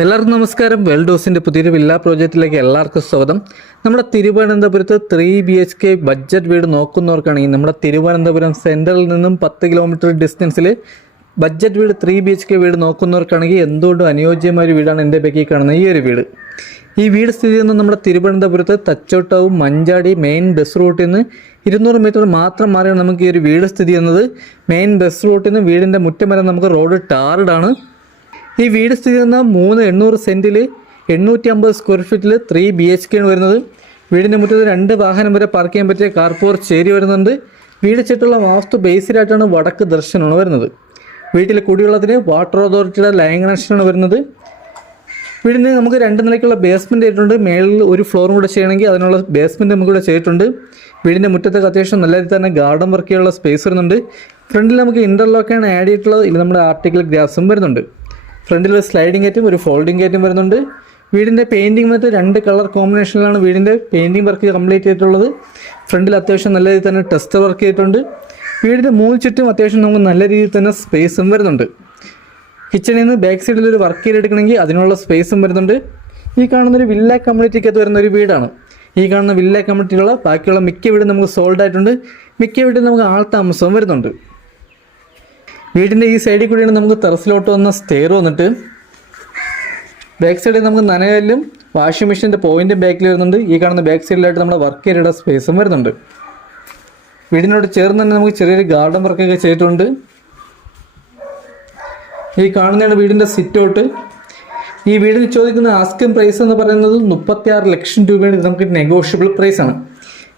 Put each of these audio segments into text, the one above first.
എല്ലാവർക്കും നമസ്കാരം. വെൽഡോസിൻ്റെ പുതിയൊരു വില്ല പ്രോജക്റ്റിലേക്ക് എല്ലാവർക്കും സ്വാഗതം. നമ്മുടെ തിരുവനന്തപുരത്ത് 3 BHK ബഡ്ജറ്റ് വീട് നോക്കുന്നവർക്കാണെങ്കിൽ നമ്മുടെ തിരുവനന്തപുരം സെൻട്രലിൽ നിന്നും 10 കിലോമീറ്റർ ഡിസ്റ്റൻസിൽ ബഡ്ജറ്റ് വീട് 3 BHK വീട് നോക്കുന്നവർക്കാണെങ്കിൽ എന്തുകൊണ്ടും അനുയോജ്യമായ ഒരു വീടാണ് എൻ്റെ ബാക്കി കാണുന്ന ഈ ഒരു വീട്. ഈ വീട് സ്ഥിതി ചെയ്യുന്നത് നമ്മുടെ തിരുവനന്തപുരത്ത് തച്ചോട്ടാവും മഞ്ചാടി മെയിൻ ബസ് റൂട്ടിൽ നിന്ന് 200 മീറ്റർ മാത്രം മാറിയാണ് നമുക്ക് ഈ ഒരു വീട് സ്ഥിതി ചെയ്യുന്നത്. മെയിൻ ബസ് റൂട്ടിൽ നിന്ന് വീടിൻ്റെ മുറ്റം വരെ നമുക്ക് റോഡ് ടാർഡാണ്. ഈ വീട് സ്ഥിതി ചെയ്യുന്ന 800 സെൻറ്റിൽ 850 സ്ക്വയർ ഫീറ്റിൽ 3 BHK ആണ് വരുന്നത്. വീടിൻ്റെ മുറ്റത്ത് 2 വാഹനം വരെ പാർക്ക് ചെയ്യാൻ പറ്റിയ കാർപോർ ചേരി വരുന്നുണ്ട്. വീട് ചുറ്റുള്ള വാസ്തു ബേസിലായിട്ടാണ് വടക്ക് ദർശനമാണ് വരുന്നത്. വീട്ടിൽ കുടിവെള്ളത്തിന് വാട്ടർ അതോറിറ്റിയുടെ ലൈൻ കണക്ഷനാണ് വരുന്നത്. വീടിന് നമുക്ക് 2 നിലയ്ക്കുള്ള ബേസ്മെൻറ്റ് ആയിട്ടുണ്ട്. മേളിൽ ഒരു ഫ്ലോറും കൂടെ ചെയ്യണമെങ്കിൽ അതിനുള്ള ബേസ്മെൻറ്റ് നമുക്കിവിടെ ചെയ്തിട്ടുണ്ട്. വീടിൻ്റെ മുറ്റത്തൊക്കെ അത്യാവശ്യം നല്ല രീതിയിൽ തന്നെ ഗാർഡൻ വർക്ക് ചെയ്യാനുള്ള സ്പേസ് വരുന്നുണ്ട്. ഫ്രണ്ടിൽ നമുക്ക് ഇൻ്റർലോക്കാണ് ആഡ് ചെയ്തിട്ടുള്ളത്. ഇത് നമ്മുടെ ആർട്ടിക്കൽ ഗ്രാസും വരുന്നുണ്ട്. ഫ്രണ്ടിൽ ഒരു സ്ലൈഡിംഗ് ഗേറ്റും ഒരു ഫോൾഡിംഗ് ഗേറ്റും വരുന്നുണ്ട്. വീടിൻ്റെ പെയിൻറ്റിങ് വന്നിട്ട് 2 കളർ കോമ്പിനേഷനിലാണ് വീടിൻ്റെ പെയിൻറ്റിങ് വർക്ക് കംപ്ലീറ്റ് ചെയ്തിട്ടുള്ളത്. ഫ്രണ്ടിൽ അത്യാവശ്യം നല്ല രീതിയിൽ തന്നെ ടെസ്റ്റർ വർക്ക് ചെയ്തിട്ടുണ്ട്. വീടിൻ്റെ മൂന്ന് ചുറ്റും അത്യാവശ്യം നമുക്ക് നല്ല രീതിയിൽ തന്നെ സ്പേസും വരുന്നുണ്ട്. കിച്ചണിൽ നിന്ന് ബാക്ക് സൈഡിൽ ഒരു വർക്ക് ചെയ്തെടുക്കണമെങ്കിൽ അതിനുള്ള സ്പേസും വരുന്നുണ്ട്. ഈ കാണുന്നൊരു വില്ല കമ്മ്യൂണിറ്റിക്കകത്ത് വരുന്ന ഒരു വീടാണ്. ഈ കാണുന്ന വില്ല കമ്മ്യൂണിറ്റിയിലുള്ള ബാക്കിയുള്ള മിക്ക വീടും നമുക്ക് സോൾഡ് ആയിട്ടുണ്ട്. മിക്ക വീട്ടിൽ നമുക്ക് ആൾ താമസവും വരുന്നുണ്ട്. വീടിൻ്റെ ഈ സൈഡിൽ കൂടിയാണ് നമുക്ക് ടെറസിലോട്ട് വന്ന സ്റ്റെയർ വന്നിട്ട്. ബാക്ക് സൈഡിൽ നമുക്ക് നനകല്ലും വാഷിംഗ് മെഷീൻ്റെ പോയിൻറ്റും ബാക്കിൽ വരുന്നുണ്ട്. ഈ കാണുന്ന ബാക്ക് സൈഡിലായിട്ട് നമ്മുടെ വർക്ക് ഏരിയയുടെ സ്പേസും വരുന്നുണ്ട്. വീടിനോട് ചേർന്ന് തന്നെ നമുക്ക് ചെറിയൊരു ഗാർഡൻ വർക്കൊക്കെ ചെയ്തിട്ടുണ്ട്. ഈ കാണുന്നതാണ് വീടിൻ്റെ സിറ്റ് ഔട്ട്. ഈ വീടിന് ചോദിക്കുന്ന ആസ്കിംഗ് പ്രൈസ് എന്ന് പറയുന്നത് 36 ലക്ഷം രൂപയാണ്. ഇത് നമുക്ക് നെഗോഷ്യബിൾ പ്രൈസാണ്.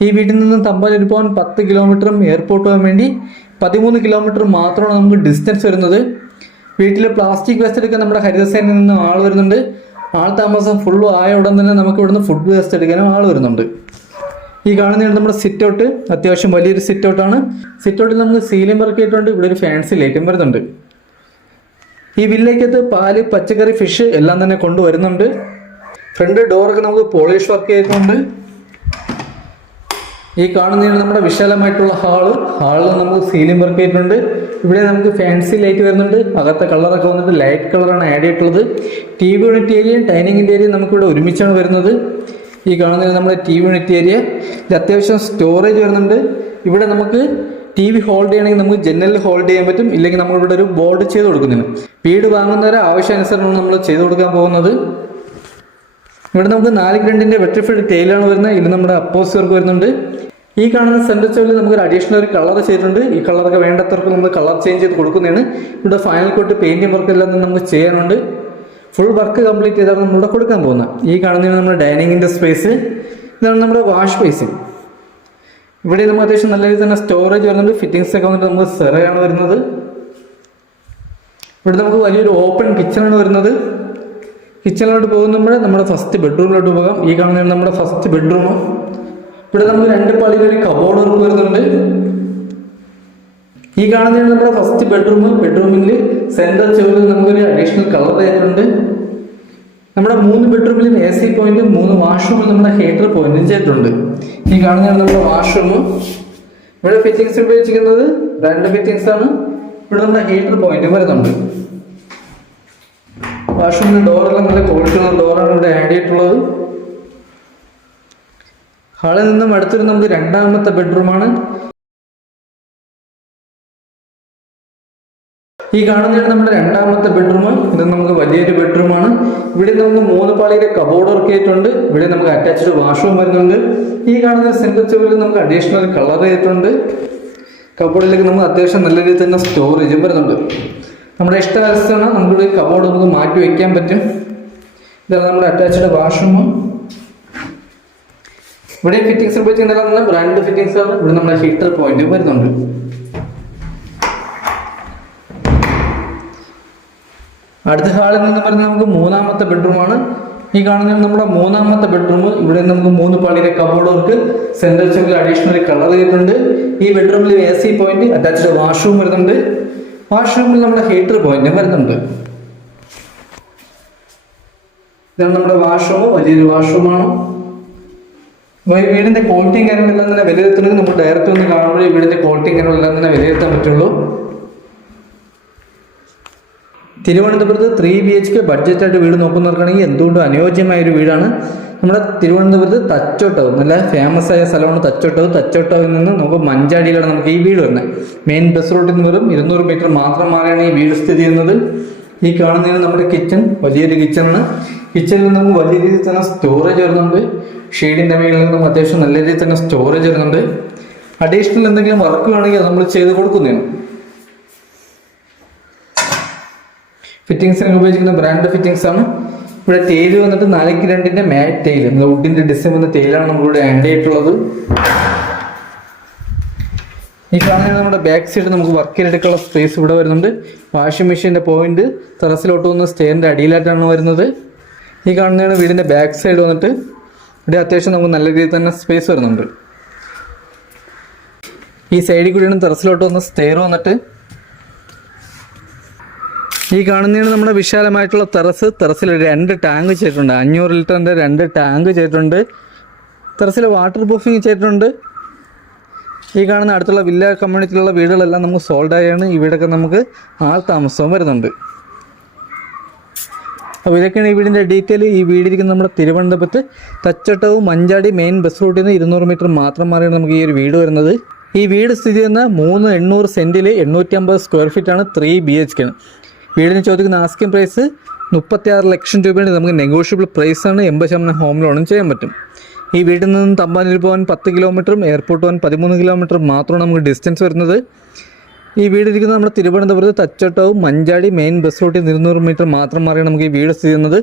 ഈ വീട്ടിൽ നിന്നും തമ്പാനൂർ പോകാൻ 10 കിലോമീറ്ററും എയർപോർട്ട് പോകാൻ വേണ്ടി 13 കിലോമീറ്റർ മാത്രമാണ് നമുക്ക് ഡിസ്റ്റൻസ് വരുന്നത്. വീട്ടിൽ പ്ലാസ്റ്റിക് വേസ്റ്റ് എടുക്കാൻ നമ്മുടെ ഹരിതസേനയിൽ നിന്ന് ആൾ വരുന്നുണ്ട്. ആൾ താമസം ഫുള്ളും ആയ ഉടൻ തന്നെ നമുക്ക് ഇവിടുന്ന് ഫുഡ് വേസ്റ്റ് എടുക്കാനും ആൾ വരുന്നുണ്ട്. ഈ കാണുന്നതാണ് നമ്മുടെ സിറ്റ് ഔട്ട്. അത്യാവശ്യം വലിയൊരു സിറ്റ് ഔട്ടാണ്. സിറ്റ് ഔട്ടിൽ നമുക്ക് സീലിംഗ് വർക്ക് ചെയ്തിട്ടുണ്ട്. ഇവിടെ ഒരു ഫാൻസി ലൈറ്റും വരുന്നുണ്ട്. ഈ വില്ലേക്കകത്ത് പാല്, പച്ചക്കറി, ഫിഷ് എല്ലാം തന്നെ കൊണ്ടുവരുന്നുണ്ട്. ഫ്രണ്ട് ഡോറൊക്കെ നമുക്ക് പോളിഷ് വർക്ക് ചെയ്തിട്ടുണ്ട്. ഈ കാണുന്നതാണ് നമ്മുടെ വിശാലമായിട്ടുള്ള ഹാളിൽ നമുക്ക് സീലിംഗ് വർക്ക് ചെയ്തിട്ടുണ്ട്. ഇവിടെ നമുക്ക് ഫാൻസി ലൈറ്റ് വരുന്നുണ്ട്. അകത്തെ കളറൊക്കെ വന്നിട്ട് ലൈറ്റ് കളറാണ് ആഡ് ചെയ്തിട്ടുള്ളത്. TV യൂണിറ്റ് ഏരിയയും ഡൈനിങ്ങിൻ്റെ ഏരിയയും നമുക്കിവിടെ ഒരുമിച്ചാണ് വരുന്നത്. ഈ കാണുന്നത് നമ്മുടെ TV യൂണിറ്റ് ഏരിയ. ഇത് അത്യാവശ്യം സ്റ്റോറേജ് വരുന്നുണ്ട്. ഇവിടെ നമുക്ക് TV ഹോൾഡ് ചെയ്യണമെങ്കിൽ നമുക്ക് ജനലിൽ ഹോൾഡ് ചെയ്യാൻ പറ്റും. ഇല്ലെങ്കിൽ നമ്മളിവിടെ ഒരു ബോർഡ് ചെയ്ത് കൊടുക്കുന്നതിന് വീട് വാങ്ങുന്നവരെ ആവശ്യാനുസരണമാണ് നമ്മൾ ചെയ്ത് കൊടുക്കാൻ പോകുന്നത്. ഇവിടെ നമുക്ക് 4 ഗ്രണ്ടിൻ്റെ വെട്രിഫൈഡ് ടൈലാണ് വരുന്നത്. ഇത് നമ്മുടെ അപ്പോസ് വർക്ക് വരുന്നുണ്ട്. ഈ കാണുന്ന സെൻറ്റർ ചോലിൽ നമുക്കൊരു അഡീഷണൽ ഒരു കളർ ചെയ്തിട്ടുണ്ട്. ഈ കളറൊക്കെ വേണ്ടത്തവർക്ക് നമ്മൾ കളർ ചേഞ്ച് ചെയ്ത് കൊടുക്കുന്നതാണ്. ഇവിടെ ഫൈനൽ കോട്ട് പെയിൻറ്റിംഗ് വർക്ക് എല്ലാം നമുക്ക് ചെയ്യാനുണ്ട്. ഫുൾ വർക്ക് കംപ്ലീറ്റ് ചെയ്താണ് നമ്മളിവിടെ കൊടുക്കാൻ പോകുന്നത്. ഈ കാണുന്നതാണ് നമ്മുടെ ഡൈനിങ്ങിൻ്റെ സ്പേസ്. ഇതാണ് നമ്മുടെ വാഷ് ബേസിൻ. ഇവിടെ നമുക്ക് അത്യാവശ്യം നല്ല രീതിയിൽ തന്നെ സ്റ്റോറേജ് വരുന്നുണ്ട്. ഫിറ്റിംഗ്സ് ഒക്കെ വന്നിട്ട് നമുക്ക് സെറയാണ് വരുന്നത്. ഇവിടെ നമുക്ക് വലിയൊരു ഓപ്പൺ കിച്ചണാണ് വരുന്നത്. കിച്ചണിലോട്ട് പോകുമ്പോൾ നമ്മുടെ ഫസ്റ്റ് ബെഡ്റൂമിലോട്ട് പോകാം. ഈ കാണുന്നതാണ് നമ്മുടെ ഫസ്റ്റ് ബെഡ്റൂം. ഇവിടെ നമുക്ക് 2 പാളിയിലൊരു കബോർഡ് വർക്ക് വരുന്നുണ്ട്. ഈ കാണുന്നതാണ് നമ്മുടെ ഫസ്റ്റ് ബെഡ്റൂം. ബെഡ്റൂമിൽ സെൻട്രൽ ചുവരിൽ നമുക്കൊരു അഡീഷണൽ കളർ ചെയ്തിട്ടുണ്ട്. നമ്മുടെ 3 ബെഡ്റൂമിലും AC പോയിന്റും 3 വാഷ്റൂമിൽ നമ്മുടെ ഹീറ്റർ പോയിന്റും ചെയ്തിട്ടുണ്ട്. ഈ കാണുന്നതാണ് നമ്മുടെ വാഷ്റൂം. ഇവിടെ ഫിറ്റിംഗ്സ് ഉപയോഗിച്ചിരിക്കുന്നത് 2 ഫിറ്റിംഗ്സ് ആണ്. ഇവിടെ നമ്മുടെ ഹീറ്റർ പോയിന്റ് വരുന്നുണ്ട്. വാഷ്റൂമിന്റെ ഡോറെല്ലാം നല്ല ക്വാളിറ്റിയുള്ള ഡോറാണ് ഇവിടെ ആഡ് ചെയ്തിട്ടുള്ളത്. ഹാളിൽ നിന്നും അടുത്തൊരു നമുക്ക് 2ാമത്തെ ബെഡ്റൂമാണ്. ഈ കാണുന്നതാണ് നമ്മുടെ 2ാമത്തെ ബെഡ്റൂം. ഇത് നമുക്ക് വലിയൊരു ബെഡ്റൂമാണ്. ഇവിടെ നമുക്ക് 3 പാളിയുടെ കബോർഡ് വർക്ക് ചെയ്തിട്ടുണ്ട്. ഇവിടെ നമുക്ക് അറ്റാച്ച്ഡ് വാഷ്റൂം വരുന്നുണ്ട്. ഈ കാണുന്ന സെൻട്രൽ ചുവരിൽ നമുക്ക് അഡീഷണൽ കളർ ചെയ്തിട്ടുണ്ട്. കബോർഡിലേക്ക് നമുക്ക് അത്യാവശ്യം നല്ല രീതിയിൽ തന്നെ സ്റ്റോറേജും വരുന്നുണ്ട്. നമ്മുടെ ഇഷ്ടാനുസരണം നമുക്കിവിടെ കബോർഡ് നമുക്ക് മാറ്റി വയ്ക്കാൻ പറ്റും. ഇതാണ് നമ്മുടെ അറ്റാച്ച്ഡ് വാഷ്റൂം. ഇവിടെ ഫിറ്റിംഗ്സ് ഉപയോഗിച്ചിട്ടുള്ള ബ്രാൻഡ് ഫിറ്റിംഗ്സ് ആണ്. ഇവിടെ നമ്മുടെ ഹീറ്റർ പോയിന്റ് വരുന്നുണ്ട്. അടുത്ത ഹാളിൽ നിന്ന് വരുന്നത് നമുക്ക് 3ാമത്തെ ബെഡ്റൂമാണ്. ഈ കാണുന്നത് നമ്മുടെ 3ാമത്തെ ബെഡ്റൂം. ഇവിടെ നമുക്ക് 3 പാളിയുടെ കബോർഡ് വർക്ക്, സെൻട്രൽ ചുവരിൽ അഡീഷണൽ കളർ ചെയ്തിട്ടുണ്ട്. ഈ ബെഡ്റൂമിൽ AC പോയിന്റ്, അറ്റാച്ച്ഡ് വാഷ്റൂം വരുന്നുണ്ട്. വാഷ്റൂമിൽ നമ്മുടെ ഹീറ്റർ പോയിന്റ് വരുന്നുണ്ട്. ഇതാണ് നമ്മുടെ വാഷ്റൂം. വലിയൊരു വാഷ്റൂമാണ്. വീടിന്റെ ക്വാളിറ്റിയും കാര്യങ്ങളെല്ലാം തന്നെ വിലയിരുത്തുന്നത് നമ്മൾ ഡയറക്റ്റ് ഒന്ന് കാണുമ്പോൾ വീടിന്റെ ക്വാളിറ്റിയും കാര്യങ്ങളെല്ലാം തന്നെ വിലയിരുത്താൻ പറ്റുള്ളൂ. തിരുവനന്തപുരത്ത് 3BHK ബഡ്ജറ്റായിട്ട് വീട് നോക്കുന്നവർക്കാണെങ്കിൽ എന്തുകൊണ്ടും അനുയോജ്യമായ ഒരു വീടാണ്. നമ്മുടെ തിരുവനന്തപുരത്ത് തച്ചോട്ടവ്, നല്ല ഫേമസ് ആയ സ്ഥലമാണ് തച്ചോട്ടവ്. തച്ചോട്ടവിൽ നിന്ന് നമുക്ക് മഞ്ചാടിയിലാണ് നമുക്ക് ഈ വീട് വരുന്നത്. മെയിൻ ബസ് റൂട്ടിൽ നിന്ന് വെറും 200 മീറ്റർ മാത്രം മാറിയാണ് ഈ വീട് സ്ഥിതി ചെയ്യുന്നത്. ഈ കാണുന്നതാണ് നമ്മുടെ കിച്ചൺ, വലിയൊരു കിച്ചണാണ്. കിച്ചണിൽ നമുക്ക് വലിയ രീതിയിൽ തന്നെ സ്റ്റോറേജ് വരുന്നുണ്ട്. ഷെയ്ഡിൻ്റെ മേളിൽ നിന്നും അത്യാവശ്യം നല്ല രീതിയിൽ തന്നെ സ്റ്റോറേജ് വരുന്നുണ്ട്. അഡീഷണൽ എന്തെങ്കിലും വർക്ക് വേണമെങ്കിൽ അത് നമ്മൾ ചെയ്ത് കൊടുക്കുന്നതാണ്. ഫിറ്റിങ്സിന് ഉപയോഗിക്കുന്ന ബ്രാൻഡ് ഫിറ്റിങ്സ് ആണ്. ഇവിടെ ടെയിൽ വന്നിട്ട് 4x2 മാറ്റ് ടെയിൽ, വുഡിന്റെ ഡിസൈൻ വന്ന ടെയിലാണ് നമ്മളിവിടെ ആഡ് ചെയ്തിട്ടുള്ളത്. ഈ കാണുന്ന നമ്മുടെ ബാക്ക് സൈഡ് നമുക്ക് വർക്ക് ചെയ്തെടുക്കാനുള്ള സ്പേസ് ഇവിടെ വരുന്നുണ്ട്. വാഷിംഗ് മെഷീൻ്റെ പോയിന്റ് ടെറസിലോട്ട് വന്ന് സ്റ്റെയറിൻ്റെ അടിയിലായിട്ടാണ് വരുന്നത്. ഈ കാണുന്നതാണ് വീടിൻ്റെ ബാക്ക് സൈഡ് വന്നിട്ട്. ഇവിടെ അത്യാവശ്യം നമുക്ക് നല്ല രീതിയിൽ തന്നെ സ്പേസ് വരുന്നുണ്ട്. ഈ സൈഡിൽ കൂടിയാണ് ടെറസിലോട്ട് വന്ന സ്റ്റെയർ വന്നിട്ട്. ഈ കാണുന്നതാണ് നമ്മുടെ വിശാലമായിട്ടുള്ള ടെറസ്. ടെറസിൽ 2 ടാങ്ക് ചെയ്തിട്ടുണ്ട്. 500 ലിറ്ററിൻ്റെ 2 ടാങ്ക് ചെയ്തിട്ടുണ്ട്. ടെറസിൽ വാട്ടർ പ്രൂഫിങ് ചെയ്തിട്ടുണ്ട്. ഈ കാണുന്ന അടുത്തുള്ള വില്ല കമ്മ്യൂണിറ്റിയിലുള്ള വീടുകളെല്ലാം നമുക്ക് സോൾഡ് ആയാണ്. ഈ വീടൊക്കെ നമുക്ക് ആൾ താമസവും വരുന്നുണ്ട്. അപ്പോൾ ഇതൊക്കെയാണ് ഈ വീടിൻ്റെ ഡീറ്റെയിൽ. ഈ വീടിരിക്കുന്ന നമ്മുടെ തിരുവനന്തപുരത്ത് തച്ചോട്ടവ് മഞ്ചാടി മെയിൻ ബസ് റൂട്ടിൽ നിന്ന് 200 മീറ്റർ മാത്രം മാറിയാണ് നമുക്ക് ഈ ഒരു വീട് വരുന്നത്. ഈ വീട് സ്ഥിതി ചെയ്യുന്ന 3,800 സെൻറ്റിൽ 850 സ്ക്വയർ ഫീറ്റാണ് 3BHK. വീടിന് ചോദിക്കുന്ന ആസ്കിംഗ് പ്രൈസ് 36 ലക്ഷം രൂപയാണ്. നമുക്ക് നെഗോഷ്യബിൾ പ്രൈസാണ്. 80% ഹോം ലോണും ചെയ്യാൻ പറ്റും. ഈ വീട്ടിൽ നിന്നും തമ്പാനൂർ പോകാൻ 10 കിലോമീറ്ററും എയർപോർട്ട് പോകാൻ 13 കിലോമീറ്റർ മാത്രമാണ് നമുക്ക് ഡിസ്റ്റൻസ് വരുന്നത്. ഈ വീടിരിക്കുന്നത് നമ്മുടെ തിരുവനന്തപുരത്ത് തച്ചോട്ടവ് മഞ്ചാടി മെയിൻ ബസ് റൂട്ടിൽ 200 മീറ്റർ മാത്രം മാറിയാണ് നമുക്ക് ഈ വീട് സ്ഥിതി ചെയ്യുന്നത്.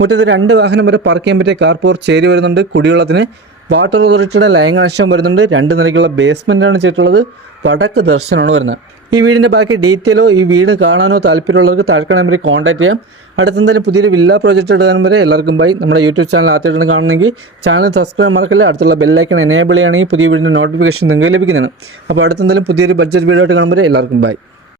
മുറ്റത്ത് 2 വാഹനം വരെ പാർക്ക് ചെയ്യാൻ പറ്റിയ കാർ പോർച്ച് ഏരിയ വരുന്നുണ്ട്. കുടിവെള്ളത്തിന് വാട്ടർ അതോറിറ്റിയുടെ ലൈൻ കണക്ഷൻ വരുന്നുണ്ട്. 2 നിലയ്ക്കുള്ള ബേസ്മെൻറ്റാണ് ചെയ്തിട്ടുള്ളത്. വടക്ക് ദർശനമാണ് വരുന്നത്. ഈ വീടിൻ്റെ ബാക്കി ഡീറ്റെയിലോ ഈ വീട് കാണാനോ താല്പര്യമുള്ളവർക്ക് താഴെ നമ്പറിൽ കോൺടാക്ട് ചെയ്യാം. അടുത്തെന്തായാലും പുതിയൊരു വില്ല പ്രോജക്റ്റ് എടുക്കാൻ വരെ എല്ലാവർക്കും ബൈ. നമ്മുടെ യൂട്യൂബ് ചാനൽ ആദ്യമായിട്ടാണ് കാണണമെങ്കിൽ ചാനൽ സബ്സ്ക്രൈബ് മറക്കല്ല. അടുത്തുള്ള ബെല്ലൈക്കൺ എനേബിൾ ചെയ്യുകയാണെങ്കിൽ പുതിയ വീടിൻ്റെ നോട്ടിഫിക്കേഷൻ നിങ്ങൾക്ക് ലഭിക്കുന്നതാണ്. അപ്പോൾ അടുത്തെന്തായാലും പുതിയൊരു ബഡ്ജറ്റ് വീഡിയോ ആയിട്ട് കാണുമ്പോൾ എല്ലാവർക്കും ബൈ.